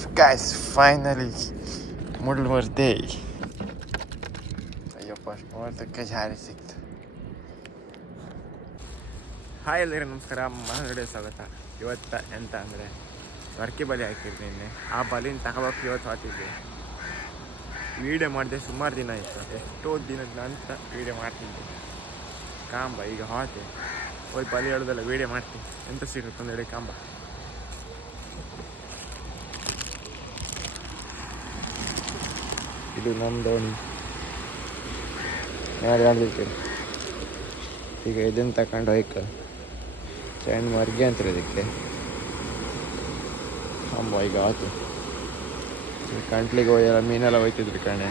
Guys, finally ಮುಳ್ಳುಮರ್ದೆ. Ayyappa ಮುಹೂರ್ತಕ್ಕೆ ಜಾರಿ ಸಿಕ್ತು. Hi ಎಲ್ಲರಿಗೂ ನಮಸ್ಕಾರ, ಮನೋಡೆ ಸ್ವಾಗತ. ಇವತ್ತು ಎಂತ ಅಂದರೆ ವರ್ಕಿ ಬಲಿ ಹಾಕಿರ್ತೀನಿ. ಆ ಬಲಿನ ತಗೋಬೇಕು ಇವತ್ತು ಹೊತ್ತಿದ್ದೆ. ವೀಡಿಯೋ ಮಾಡಿದೆ ಸುಮಾರು ದಿನ ಆಯಿತು, ಎಷ್ಟೋ ದಿನದ ನಂತರ ವೀಡಿಯೋ ಮಾಡ್ತಿದ್ದೆ. ಕಾಂಬ ಈಗ ಹೋತೆ ಹೋಗಿ ಬಲಿ ಹೇಳೋದೆಲ್ಲ ವೀಡಿಯೋ ಮಾಡ್ತೀನಿ. ಎಂತ ಸಿಗುತ್ತೆ ಅಂದೇಳಿ ಕಾಂಬ. ಇದು ನಮ್ಮದು ಯಾರು ಹೇಳಿರ್ತೀರಿ. ಈಗ ಇದನ್ನು ತಗೊಂಡು ಹೋಯ್ಕ ಚಂಡ್ ಮರ್ಗೆ ಅಂತಾರೆ ಇದಕ್ಕೆ. ಅಂಬ ಈಗ ಆಯ್ತು. ಕಂಟ್ಲಿಗೆ ಹೋಯೆಲ್ಲ ಮೀನೆಲ್ಲ ಹೋಯ್ತಿದ್ರು ಕಣೆ.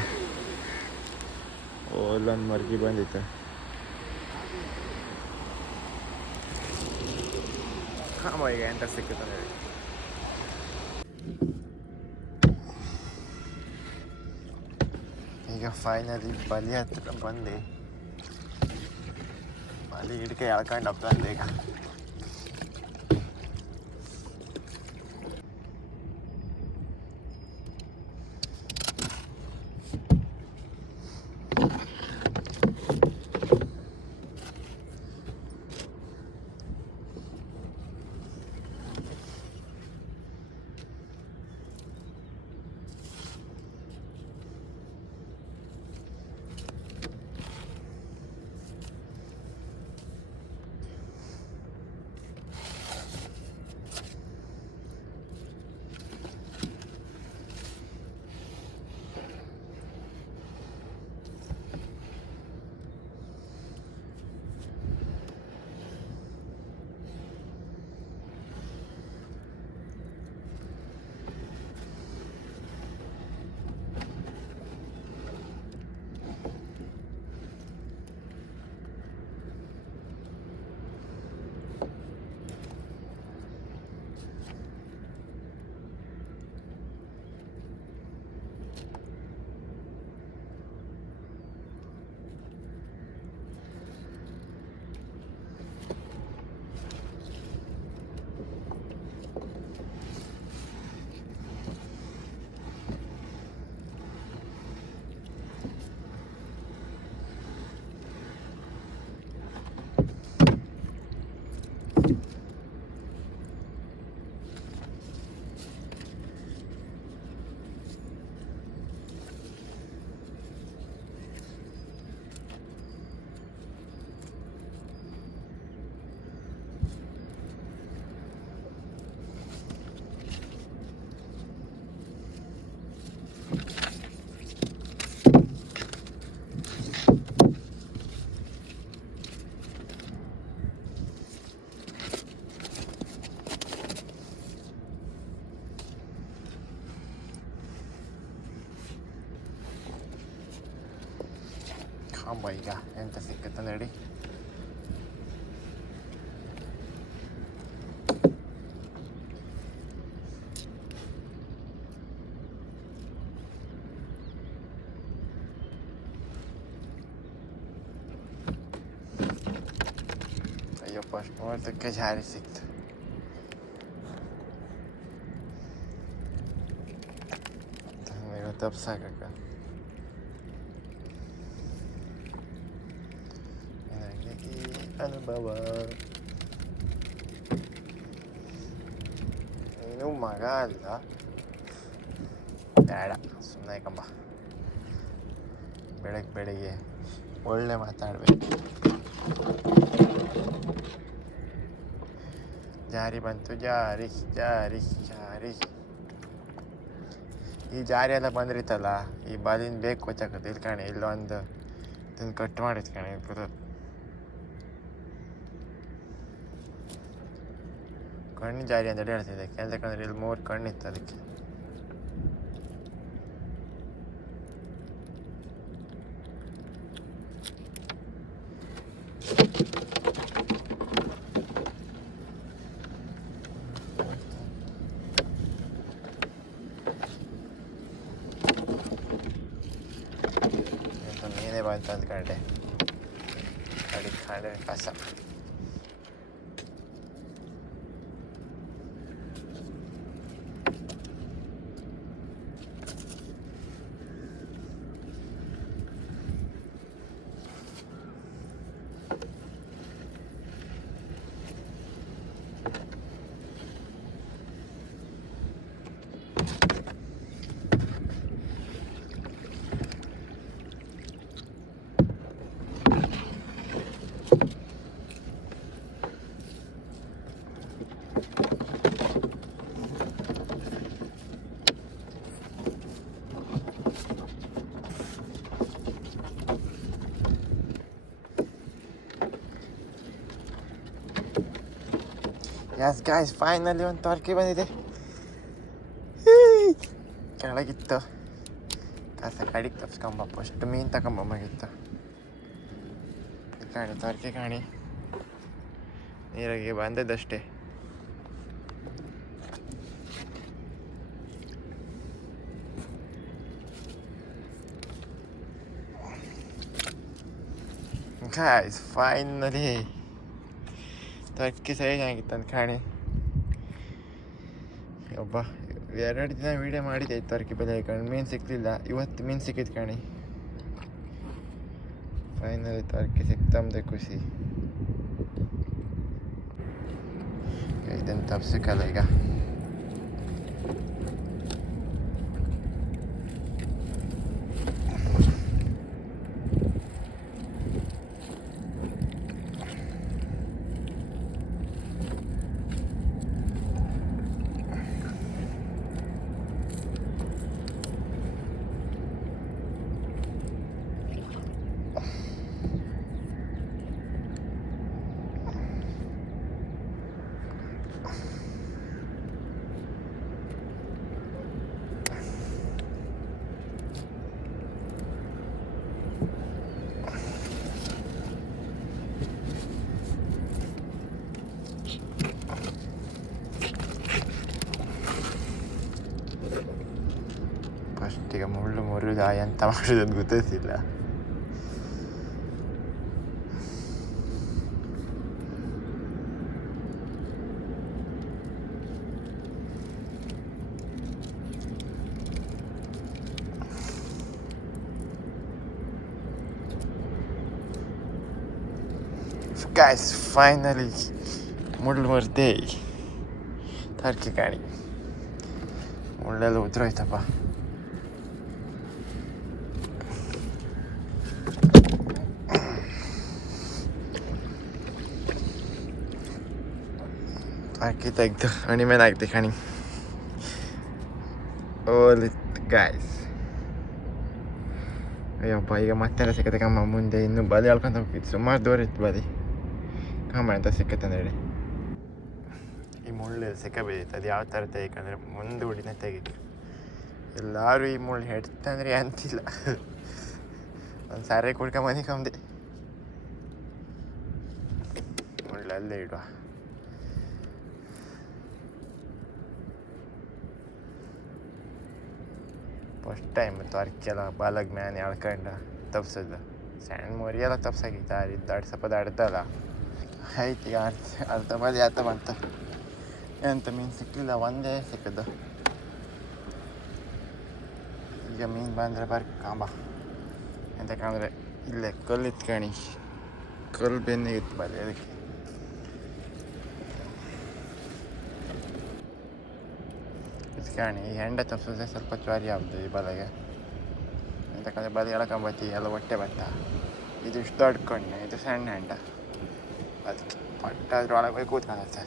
ಇಲ್ಲೊಂದು ಮರ್ಗಿ ಬಂದಿತ್ತು. ಅಂಬ ಈಗ ಎಂತ ಸಿಕ್ಕುತ್ತೆ ಹೇಳಿ. ಈಗ ಫೈನಲಿ ಬಲಿ ಹತ್ರ ಬಂದೆ. ಬಲಿ ಹಿಡ್ಕೆ ಎಳ್ಕೊಂಡು ಬಂದೆ. ಈಗ ಅಂಬ ಈಗ ಎಂತ ಸಿಕ್ಕತ್ತ ನೋಡಿ. ಅಯ್ಯಪ್ಪ ಮುಹೂರ್ತಕ್ಕೆ ಜಾರಿ ಸಿಕ್ತು. ತಪ್ಸಾಕ ಅನುಭವ. ನೀನು ಮಗ ಅಲ್ಲ, ಬೇಡ ಸುಮ್ಮನೆ ಕಂಬ. ಬೆಳಗ್ಗೆ ಒಳ್ಳೆ ಮಾತಾಡಬೇಕು. ಜಾರಿ ಬಂತು, ಜಾರಿ ಜಾರಿ ಜಾರಿ. ಈ ಜಾರಿ ಎಲ್ಲ ಬಂದಿರ್ತಲ್ಲ, ಈ ಬಾಲಿನ ಬೇಕು ಕೊಚ್ಚಾಕತ್ತೆ. ಇಲ್ಲಿ ಕಾಣೆ ಇಲ್ಲೊಂದು ಇದನ್ನು ಕಟ್ ಮಾಡಿತ್ತು ಕಾಣೆ. ಕಣ್ಣು ಜಾರಿ ಅಂತ ಹೇಳ್ತಿದ್ದೆ, ಯಾಕಂದ್ರೆ ಇಲ್ಲಿ 3 ಕಣ್ಣಿತ್ತು ಅದಕ್ಕೆ. ನೀನೇ ಬಂತು ಅಂದ್ಕೊಂಡೆ, ಅಡಿಗೆ ಕಾಂಡ್ರೆ ಕಸ. ಗ್ಯಾಸ್ ಗ್ಯಾಸ್ ಫೈನಲಿ ಒಂದು ತೊರ್ಕಿ ಬಂದಿದೆ. ಕೆಳಗಿತ್ತು ಕಾಸ ಕಡಿಗೆ ತಪ್ಸ್ಕೊಂಬ ಫಸ್ಟ್ ಮೀನು ತಗೊಂಬಮ್ಮಾಗಿತ್ತು. ಕಾಣಿ ತೊರ್ಕಿ ಕಾಣಿ ನೀರಾಗೆ ಬಂದದ್ದಷ್ಟೇ. Guys, finally ತೊರ್ಕಿ ಸೈಜ್ ಆಗಿತ್ತು ಅಂತ ಕಾಣಿ. ಒಬ್ಬ 2 ದಿನ ವೀಡಿಯೋ ಮಾಡಿದೆ ತೊರ್ಕಿ ಬೆಲೆ ಹಾಕೊಂಡು ಮೀನು ಸಿಕ್ಕಲಿಲ್ಲ. ಇವತ್ತು ಮೀನು ಸಿಕ್ಕಿತ್ತು ಕಾಣಿ. ಫೈನಲಿ ತೊರ್ಕಿ ಸಿಕ್ತಂದೆ ಖುಷಿ. ಇದನ್ನು ತಪ್ಸಕ್ಕಲ್ಲ ಈಗ. ಫಸ್ಟಿಗೆ ಮುಳ್ಳು ಮುರಿದ ಎಂತ ಮಾಡೋದು ಗೊತ್ತಿಲ್ಲ. Guys, finally ಮುಳ್ಳು ಮುರಿದೆ ತೊರ್ಕಿ ಕಾಣಿ. ಮುಳ್ಳೆಲ್ಲ ಉದ್ರೋಯ್ತಪ್ಪ. ತೊರ್ಕಿ ತೆಗ್ದು ಹಣಿ ಮೇಲೆ ಹಾಕ್ದೆ ಕಾಣಿ. ಓಲಿತ್ತು ಗಾಯ್ಸ್. ಅಯ್ಯಪ್ಪ ಈಗ ಮತ್ತೆಲ್ಲ ಸಿಕ್ಕತ್ತೆ ಕಮ್ಮ. ಮುಂದೆ ಇನ್ನೂ ಬಲಿ ಹೇಳ್ಕೊಂತ ಹೋಗಿತ್ತು. ಸುಮಾರು ದೂರ ಇತ್ತು ಬಲಿ. ಕಮ್ಮ ಅಂತ ಸಿಕ್ಕತ್ತೆ ಅಂದೇಳಿ ಈ ಮುಳ್ಳು ಸಿಕ್ಕಬೇಕಿತ್ತು. ಅದು ಯಾವ ಥರ ತೆಗಿಕಂದ್ರೆ ಮುಂದೆ ಹುಡಿನ ತೆಗಿತು. ಎಲ್ಲರೂ ಈ ಮುಳ್ಳು ಹೆಡ್ತಂದ್ರೆ ಅಂತಿಲ್ಲ. ಒಂದು ಸಾರಿ ಕುಡ್ಕೊಂಬಂದು ಕಮ್ದೆ ಮುಳ್ಳಲ್ಲೇ ಇಡುವ. ಫಸ್ಟ್ ಟೈಮ್ ತೊರ್ಕಿ ಎಲ್ಲ ಬಾಲಾಗ ಮ್ಯಾನ್ ಎಳ್ಕೊಂಡು ತಪ್ಸೋದು. ಸಣ್ಣ ಮೊರಿಯೆಲ್ಲ ತಪ್ಸಾಗಿತ್ತು. ಅದು ಸ್ವಲ್ಪ ದಾಡ್ದಲ್ಲ ಆಯ್ತು. ಈಗ ಅರ್ಧ ಬದಿ ಆತ ಬಂತ. ಎಂತ ಮೀನು ಸಿಕ್ಕಲಿಲ್ಲ, ಒಂದೇ ಸಿಕ್ಕದ್ದು. ಈಗ ಮೀನು ಬಂದರೆ ಬರ್ಕಾಂಬ ಎಂತಕ್ಕಂದ್ರೆ ಇಲ್ಲೇ ಕಲ್ಲಿತ್ತು ಕಾಣಿ. ಕಲ್ಲು ಬೆನ್ನಿಗಿತ್ತು ಬಲಿ. ಅದಕ್ಕೆ ಇದು ಕಾಣಿ. ಈ ಹೆಂಡ ತಪ್ಸಿದ್ರೆ ಸ್ವಲ್ಪ ಜ್ವಾರಿ ಆಗ್ತದೆ ಈ ಬಲೆಗೆ. ಎಂತಕ್ಕಂದ್ರೆ ಬಲಿ ಎಳ್ಕೊಂಬತ್ತಿ ಎಲ್ಲ ಹೊಟ್ಟೆ ಬತ್ತ. ಇದು ಇಷ್ಟು ದೊಡ್ಡ ಕಣ್ಣು, ಇದು ಸಣ್ಣ ಹೆಂಡ. ಅದಕ್ಕೆ ಪಟ್ಟಾದ್ರೂ ಒಳಗೆ ಹೋಗಿ ಕೂತ್ಕೊಂಡತ್ತೆ.